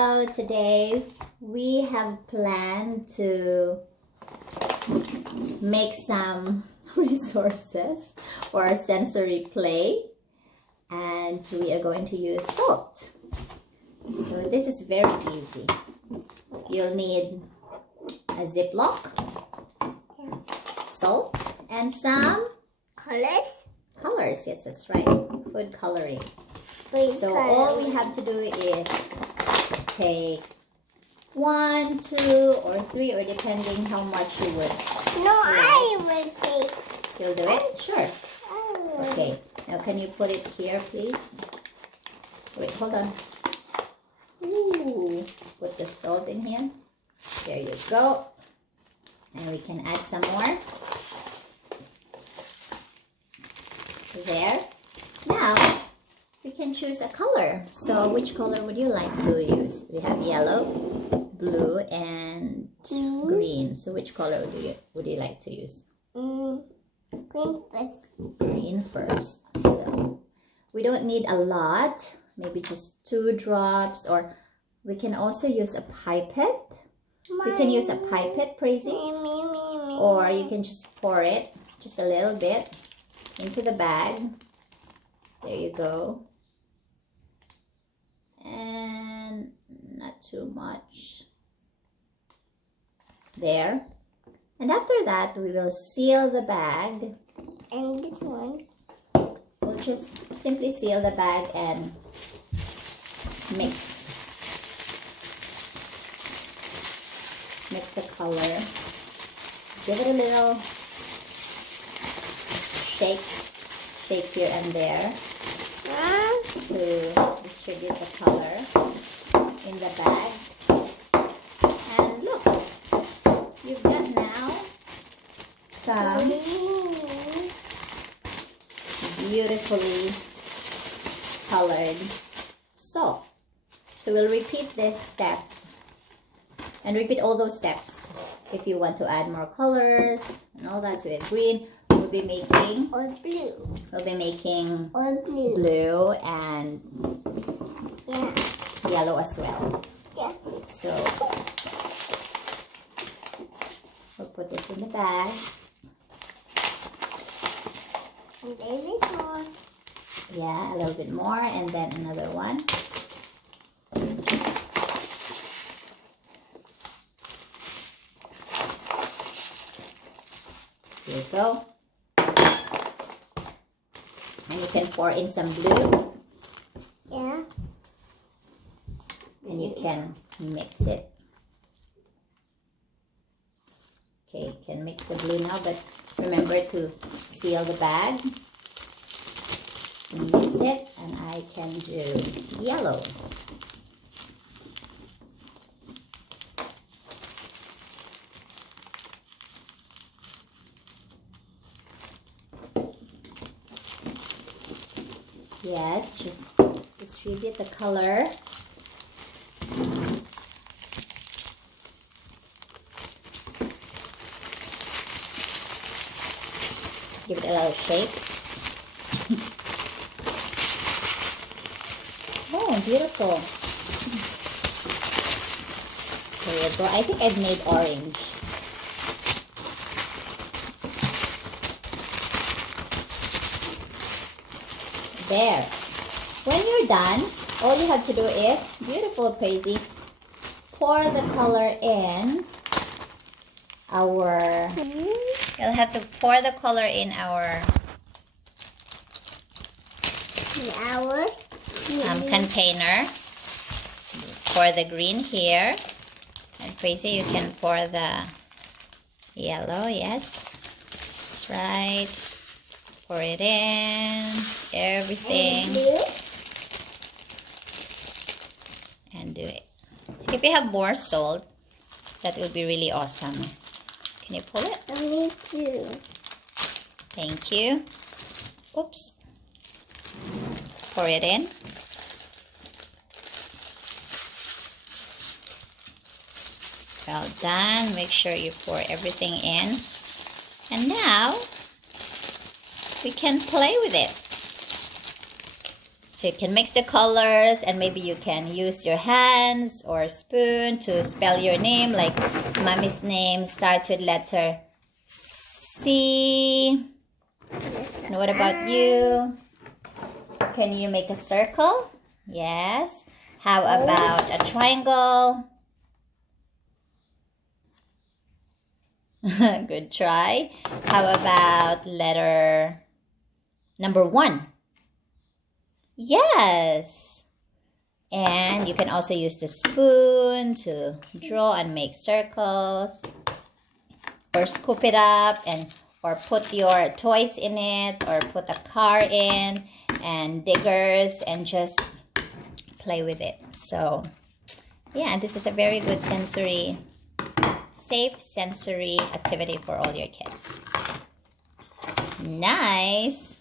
So today we have planned to make some resources for sensory play, and we are going to use salt. So this is very easy. You'll need a Ziploc, salt, and some colors. Yes, that's right. Food coloring. So all we have to do is take 1, 2, or 3, or depending how much you would. No, I will take. You'll do it? Sure. Okay. Now can you put it here, please? Wait, hold on. Ooh. Put the salt in here. There you go. And we can add some more. There. Now, we can choose a color. So which color would you like to use? We have yellow, blue, and green. So which color would you like to use? Green first. Green first. So we don't need a lot. Maybe just 2 drops, or we can also use a pipette. We can use a pipette, Crazy. Or you can just pour it just a little bit into the bag. There you go. And not too much. There. And after that, we will seal the bag. And this one. We'll just simply seal the bag and mix the color. Give it a little shake here and there to distribute the color in the bag. And look, you've got now some beautifully colored salt. So we'll repeat this step and repeat all those steps. If you want to add more colors and all that, so we have green, we'll be making or blue. We'll be making Or blue. Blue and yellow as well. Yeah. So we'll put this in the bag. And there's it more. Yeah, a little bit more, and then another one. Here you go. And you can pour in some blue. Yeah. And you can mix it. Okay, you can mix the blue now, but remember to seal the bag. Mix it, and I can do yellow. Yes, just distribute the color. Give it a little shake. Oh, beautiful. There you go. I think I've made orange. There. When you're done, all you have to do is, beautiful, Crazy, pour the color in our, you'll have to pour the color in our container. Pour the green here, and Crazy, you can pour the yellow. Yes, that's right. Pour it in, everything, and do it. If you have more salt, that will be really awesome. Can you pull it? Me too. Thank you. Oops. Pour it in. Well done. Make sure you pour everything in. And now we can play with it. So you can mix the colors, and maybe you can use your hands or spoon to spell your name. Like Mommy's name starts with letter C. And what about you? Can you make a circle? Yes. How about a triangle? Good try. How about letter number 1? Yes. And you can also use the spoon to draw and make circles, or scoop it up, and or put your toys in it, or put a car in, and diggers, and just play with it. So yeah, this is a very good safe sensory activity for all your kids. Nice.